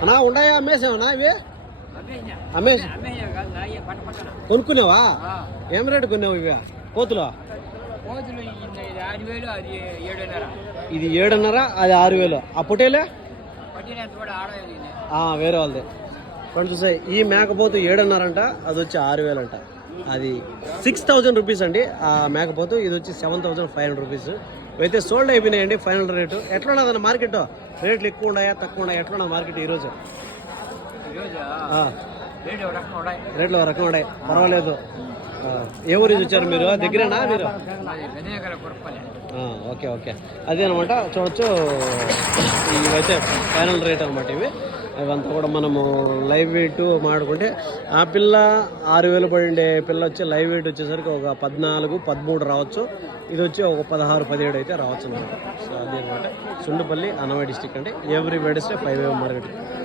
అన్నా ఉన్నాయా? అమ్మేసావనా ఇవి? అమ్మేసి కొనుక్కునేవా? ఏం రేటు కొన్నావు ఇవి కోతులు? ఇది 7.5, అది 6,000. ఆ పొటేలే వేరే వాళ్ళది. కొంచెం చూసాయి. ఈ మేకపోతు 7.5 అంట, అది వచ్చి 6,000 అంట. అది 6,000 రూపీస్ అండి ఆ మేకపోతు. ఇది వచ్చి 7,500 రూపీస్. అయితే సోల్డ్ అయిపోయినాయండి. ఫైనల్ రేటు ఎట్లా ఉన్నదన్న మార్కెట్? రేట్లు ఎక్కువ ఉన్నాయా తక్కువ ఉన్నాయా? ఎట్లా ఉన్నది మార్కెట్ ఈరోజు? రేట్లు రకం ఉన్నాయి, పర్వాలేదు. ఏ ఊరి నుంచి వచ్చారు మీరు? దగ్గరేనా మీరు? ఓకే ఓకే, అదే అనమాట. చూడొచ్చు, ఇవైతే ఫైనల్ రేట్ అనమాట. ఇవంతా కూడా మనము లైవ్ వెయిట్ మాడుకుంటే ఆ పిల్ల 6,000 పడిండే పిల్ల వచ్చి లైవ్ వెయిట్ వచ్చేసరికి ఒక 14, 13 రావచ్చు. ఇది వచ్చి ఒక 16, 17 అయితే రావచ్చు అనమాట. సో అదే అనమాట. సుండుపల్లి, అన్నమయ్య డిస్టిక్ అంటే ఎవ్రీ వెడ్నెస్డే 5 AM మార్కెట్.